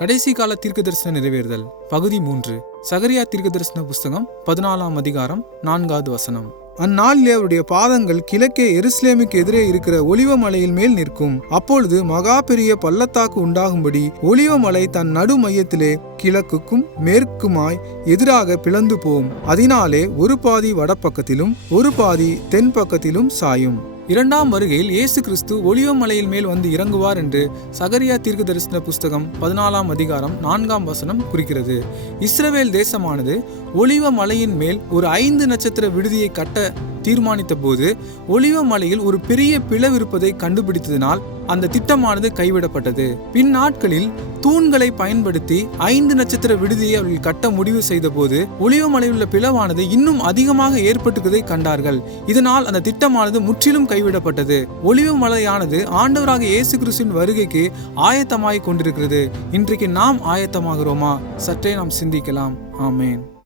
கடைசி கால தீர்க்க தரிசன நிறைவேறுதல் பகுதி 3. சகரியா தீர்க்க தரிசன புஸ்தகம் 14ஆம் அதிகாரம் 4வது வசனம். அந்நாளிலே அவருடைய பாதங்கள் கிழக்கே எருசலேமுக்கு எதிரே இருக்கிற ஒலிவ மலையில் மேல் நிற்கும். அப்பொழுது மகா பெரிய பள்ளத்தாக்கு உண்டாகும்படி ஒலிவ மலை தன் நடு மையத்திலே கிழக்குக்கும் மேற்குமாய் எதிராக பிளந்து போம். அதனாலே ஒரு பாதி வடப்பக்கத்திலும் ஒரு பாதி தென் பக்கத்திலும் சாயும். இரண்டாம் வருகையில் இயேசு கிறிஸ்து ஒலிவ மலையில் மேல் வந்து இறங்குவார் என்று சகரியா தீர்க்க தரிசன புஸ்தகம் 14ஆம் அதிகாரம் 4ஆம் வசனம் குறிக்கிறது. இஸ்ரவேல் தேசமானது ஒலிவ மலையின் மேல் ஒரு 5 நட்சத்திர விடுதியை கட்ட தீர்மானித்த போது ஒலிவ மலையில் ஒரு பெரிய பிளவு இருப்பதை கண்டுபிடித்ததினால் அந்த திட்டமானது கைவிடப்பட்டது. பின் நாட்களில் தூண்களை பயன்படுத்தி 5 நட்சத்திர விடுதியை அவர்கள் கட்ட முடிவு செய்த போது ஒலிவ மலையில் உள்ள பிளவானது இன்னும் அதிகமாக ஏற்பட்டுவதை கண்டார்கள். இதனால் அந்த திட்டமானது முற்றிலும் கைவிடப்பட்டது. ஒலிவ மலையானது ஆண்டவராக இயேசு கிறிஸ்துவின் வருகைக்கு ஆயத்தமாகிக் கொண்டிருக்கிறது. இன்றைக்கு நாம் ஆயத்தமாகிறோமா? சற்றே நாம் சிந்திக்கலாம். ஆமேன்.